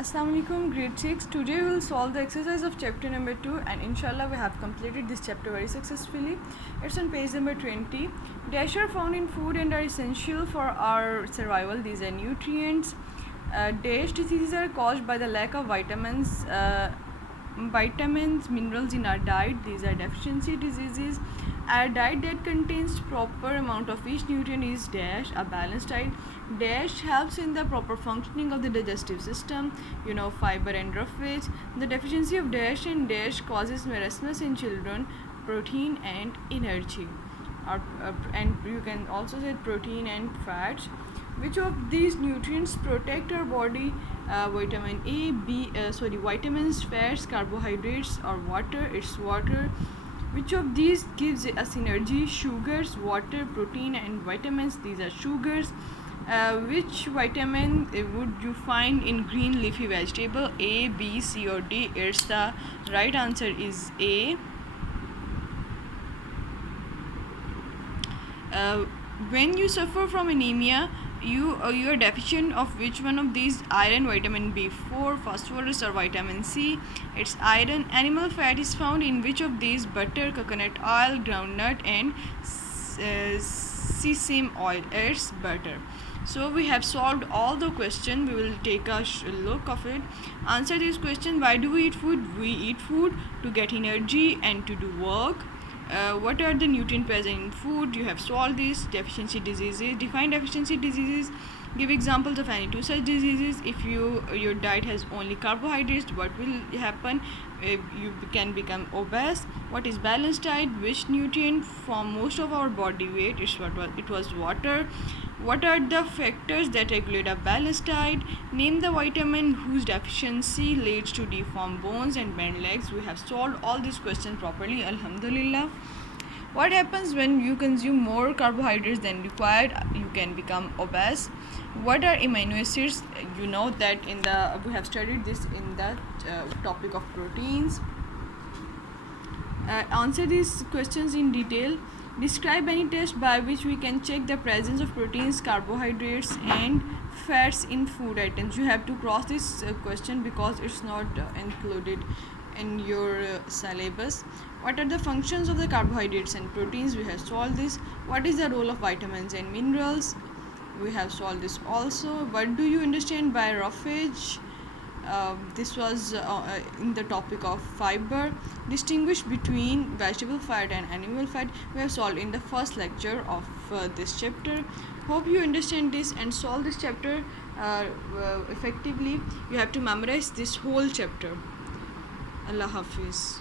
Assalamu alaikum, grade 6. Today we will solve the exercise of chapter number 2 and inshallah we have completed this chapter very successfully. It's on page number 20. Dash are found in food and are essential for our survival. These are nutrients. Dash diseases are caused by the lack of vitamins, minerals in our diet. These are deficiency diseases. A diet that contains proper amount of each nutrient is dash. A balanced diet dash helps in the proper functioning of the digestive system, fiber and roughage. The deficiency of dash and dash causes marasmus in children, protein and energy, and you can also say protein and fats. Which of these nutrients protect our body? Vitamins, fats, carbohydrates or water? It's water. Which of these gives us energy? Sugars, water, protein and vitamins. These are sugars. Which vitamin would you find in green leafy vegetable? A, B, C or D? It's the right answer is A. When you suffer from anemia, you are deficient of which one of these? Iron, vitamin B4, phosphorus or vitamin C? It's iron. Animal fat is found in which of these? Butter, coconut oil, groundnut and sesame oil. It's butter. So we have solved all the questions. We will take a look of it. Answer this question: why do we eat food? We eat food to get energy and to do work. What are the nutrients present in food? You have solved this. Deficiency diseases. Define deficiency diseases. Give examples of any two such diseases. If your diet has only carbohydrates, what will happen? You can become obese. What is balanced diet? Which nutrient form most of our body weight? It was water. What are the factors that regulate a balanced diet? Name the vitamin whose deficiency leads to deformed bones and bent legs. We have solved all these questions properly, alhamdulillah. What happens when you consume more carbohydrates than required? You can become obese. What are amino acids? You know that we have studied this in the topic of proteins. Answer these questions in detail. Describe any test by which we can check the presence of proteins, carbohydrates and fats in food items. You have to cross this question because it's not included in your syllabus. What are the functions of the carbohydrates and proteins? We have solved this. What is the role of vitamins and minerals? We have solved this also. What do you understand by roughage? This was in the topic of fiber. Distinguish between vegetable fat and animal fat. We have solved in the first lecture of this chapter. Hope you understand this and solve this chapter effectively. You have to memorize this whole chapter. Allah Hafiz.